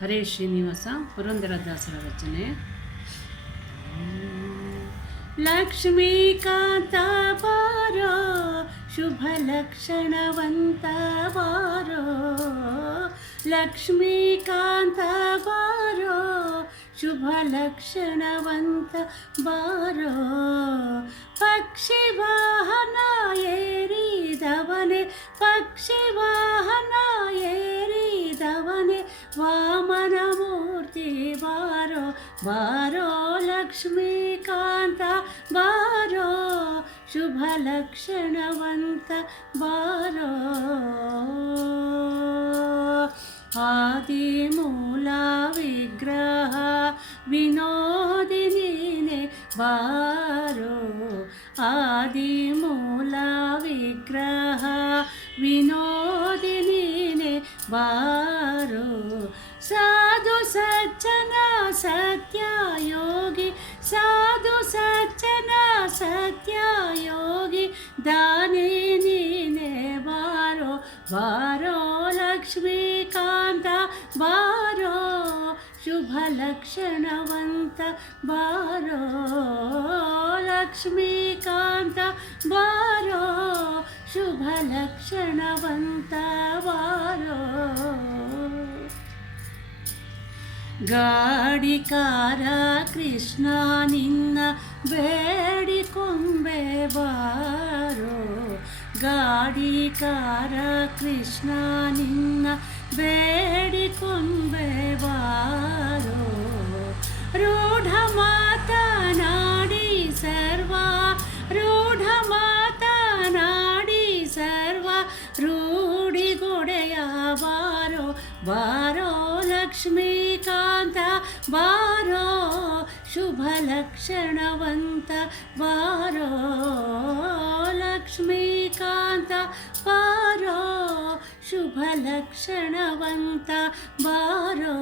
ಹರೇ ಶ್ರೀನಿವಾಸ ಪುರಂದರದಾಸರ ರಚನೆ. ಲಕ್ಷ್ಮೀಕಾಂತ ಬಾರೋ ಶುಭ ಲಕ್ಷಣವಂತ ಬಾರೋ, ಲಕ್ಷ್ಮೀಕಾಂತ ಬಾರೋ ಶುಭ ಲಕ್ಷಣವಂತ ಬಾರೋ, ಪಕ್ಷಿ ವಾಹನ ಏರಿದವನೇ ಪಕ್ಷಿ ವಾಹನ ಏರಿದವನೇ ವಾಮನ ಮೂರ್ತಿ ಬಾರೋ ಬಾರೋ, ಲಕ್ಷ್ಮೀಕಾಂತ ಬಾರೋ ಶುಭ ಲಕ್ಷಣವಂತ ಬಾರೋ, ಆದಿ ಮೂಲ ವಿಗ್ರಹ ವಿನೋದಿನಿನೇ ಬಾರೋ, ಆದಿ ಮೂಲ ವಿಗ್ರಹ ವಿನೋದಿನಿನೇ ಬಾರೋ, ಸಾಧು ಸಜ್ಜನ ಸತ್ಯ ಯೋಗಿ ಸಾಧು ಸಜ್ಜನ ಸತ್ಯ ಯೋಗಿ ದಾನಿ ನೀನೆ ಬಾರೋ ಬಾರೋ, ಲಕ್ಷ್ಮೀಕಾಂತ ಬಾರೋ ಶುಭ ಲಕ್ಷಣವಂತ ಬಾರೋ, ಲಕ್ಷ್ಮೀಕಾಂತ ಬಾರೋ ಶುಭ ಲಕ್ಷಣವಂತ ಬಾರೋ, ಗಾಡಿಕಾರ ಕೃಷ್ಣ ನಿನ್ನ ಬೇಡಿಕೊಂಬೆ ಬಾರೋ, ಗಾಡಿಕಾರ ಕೃಷ್ಣ ನಿನ್ನ ಬೇಡಿಕೊಂಬೆ ಬಾರೋ, ರೂಢ ಮಾತನಾಡಿ ಸರ್ವ ರೂಢ ಮಾತನಾಡಿ ಸರ್ವ ರೂಢಿಗೊಡೆಯ ಬಾರೋ ಬಾರೋ, ಲಕ್ಷ್ಮೀಕಾಂತ ಬಾರೋ ಶುಭ ಲಕ್ಷಣವಂತ ಬಾರೋ, ಲಕ್ಷ್ಮೀಕಾಂತ ಬಾರೋ ಶುಭ ಲಕ್ಷಣವಂತ ಬಾರೋ,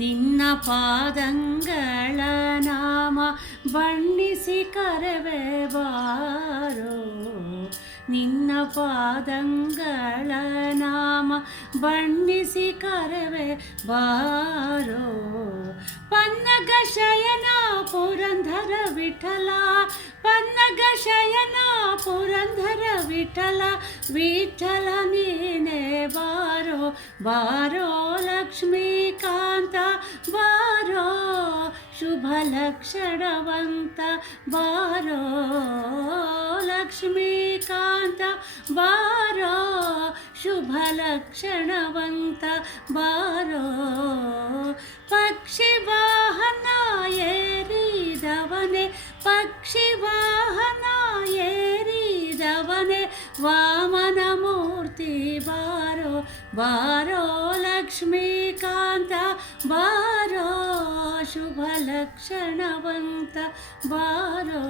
ನಿನ್ನ ಪಾದಂಗಳ ನಾಮ ಬಣ್ಣಿಸಿ ಕರವೆ ಬಾರೋ, ನಿನ್ನ ಪಾದಂಗಳ ನಾಮ ಬಣ್ಣಿಸಿ ಕರವೆ ಬಾರೋ, ಪನ್ನಗ ಶಯನ ಪುರಂದರ ವಿಠಲ ಪನ್ನಗ ಶಯನ ಪುರಂದರ ವಿಠಲ ವಿಠಲ ನೀನೆ ಬಾರೋ ಬಾರೋ, ಲಕ್ಷ್ಮೀಕಾಂತ ಬಾರೋ ಶುಭ ಲಕ್ಷಣವಂತ ಬಾರೋ, ಲಕ್ಷ್ಮೀಕಾಂತ ಬಾರೋ ಶುಭ ಲಕ್ಷಣವಂತ ಬಾರೋ, ಪಕ್ಷಿ ವಾಹನ ಏರಿದವನೇ ಪಕ್ಷಿ ವಾಹನ ಏರಿದವನೇ ವಾಮನ ಮೂರ್ತಿ ಬಾರೋ ಬಾರೋ, ಲಕ್ಷ್ಮೀಕಾಂತ ಬಾರೋ ಶುಭ ಲಕ್ಷಣವಂತ ಬಾರೋ.